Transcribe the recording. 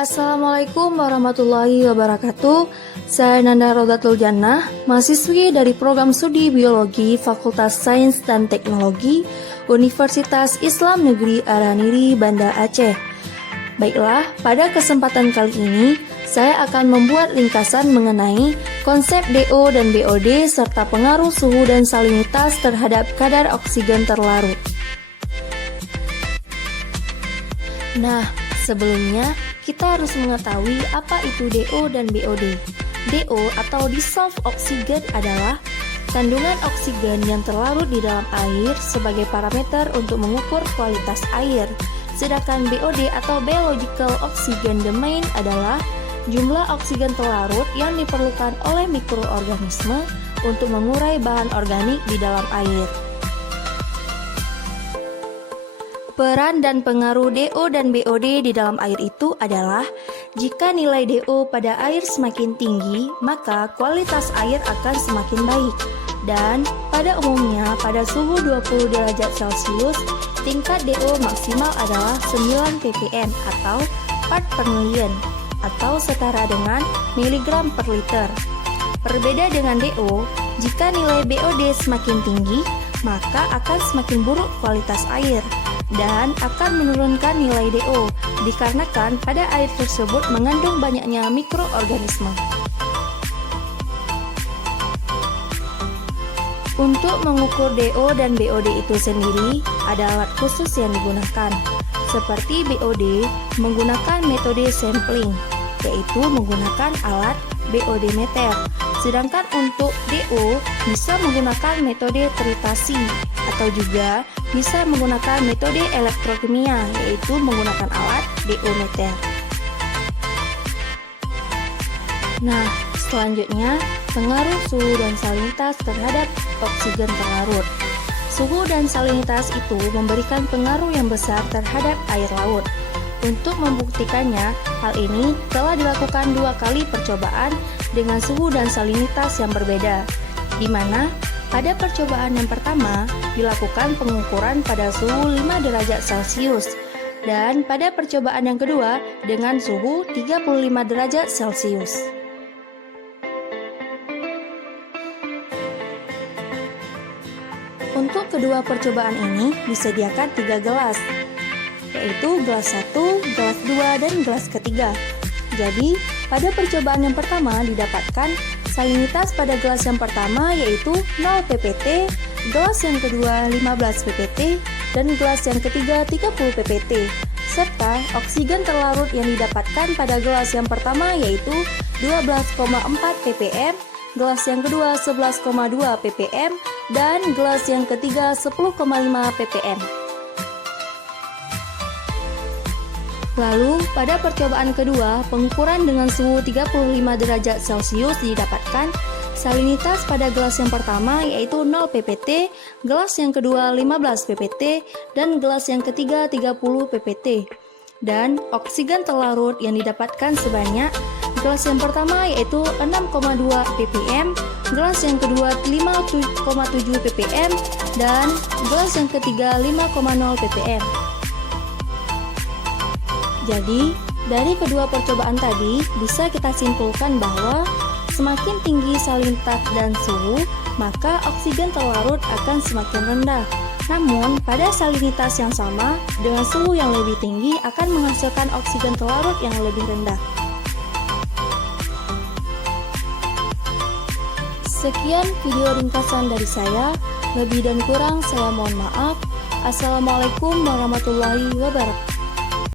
Assalamualaikum warahmatullahi wabarakatuh. Saya Nanda Rodatul Jannah, mahasiswi dari program studi biologi Fakultas Sains dan Teknologi Universitas Islam Negeri Araniri, Banda Aceh. Baiklah, pada kesempatan kali ini saya akan membuat ringkasan mengenai konsep DO dan BOD serta pengaruh suhu dan salinitas terhadap kadar oksigen terlarut. Nah, sebelumnya kita harus mengetahui apa itu DO dan BOD. DO atau dissolved oxygen adalah kandungan oksigen yang terlarut di dalam air sebagai parameter untuk mengukur kualitas air. Sedangkan BOD atau biological oxygen domain adalah jumlah oksigen terlarut yang diperlukan oleh mikroorganisme untuk mengurai bahan organik di dalam air. Peran dan pengaruh DO dan BOD di dalam air itu adalah jika nilai DO pada air semakin tinggi, maka kualitas air akan semakin baik. Dan pada umumnya pada suhu 20 derajat Celcius, tingkat DO maksimal adalah 9 ppm atau part per million atau setara dengan miligram per liter. Berbeda dengan DO, jika nilai BOD semakin tinggi, maka akan semakin buruk kualitas air dan akan menurunkan nilai DO dikarenakan pada air tersebut mengandung banyaknya mikroorganisme. Untuk mengukur DO dan BOD itu sendiri, ada alat khusus yang digunakan. Seperti BOD menggunakan metode sampling, yaitu menggunakan alat BOD meter. Sedangkan untuk DO bisa menggunakan metode tritasi atau juga bisa menggunakan metode elektrokimia, yaitu menggunakan alat DO meter. Nah, selanjutnya pengaruh suhu dan salinitas terhadap oksigen terlarut. Suhu dan salinitas itu memberikan pengaruh yang besar terhadap air laut. Untuk membuktikannya, hal ini telah dilakukan 2 kali percobaan dengan suhu dan salinitas yang berbeda, di mana pada percobaan yang pertama dilakukan pengukuran pada suhu 5 derajat Celcius dan pada percobaan yang kedua dengan suhu 35 derajat Celcius. Untuk kedua percobaan ini disediakan 3 gelas, yaitu gelas 1, gelas 2, dan gelas ketiga. Jadi, pada percobaan yang pertama didapatkan salinitas pada gelas yang pertama yaitu 0 ppt, gelas yang kedua 15 ppt, dan gelas yang ketiga 30 ppt. Serta oksigen terlarut yang didapatkan pada gelas yang pertama yaitu 12,4 ppm, gelas yang kedua 11,2 ppm, dan gelas yang ketiga 10,5 ppm. Lalu, pada percobaan kedua, pengukuran dengan suhu 35 derajat Celcius didapatkan salinitas pada gelas yang pertama yaitu 0 ppt, gelas yang kedua 15 ppt, dan gelas yang ketiga 30 ppt. Dan oksigen terlarut yang didapatkan sebanyak gelas yang pertama yaitu 6,2 ppm, gelas yang kedua 5,7 ppm, dan gelas yang ketiga 5,0 ppm. Jadi, dari kedua percobaan tadi bisa kita simpulkan bahwa semakin tinggi salinitas dan suhu, maka oksigen terlarut akan semakin rendah. Namun, pada salinitas yang sama dengan suhu yang lebih tinggi akan menghasilkan oksigen terlarut yang lebih rendah. Sekian video ringkasan dari saya, lebih dan kurang saya mohon maaf. Assalamualaikum warahmatullahi wabarakatuh.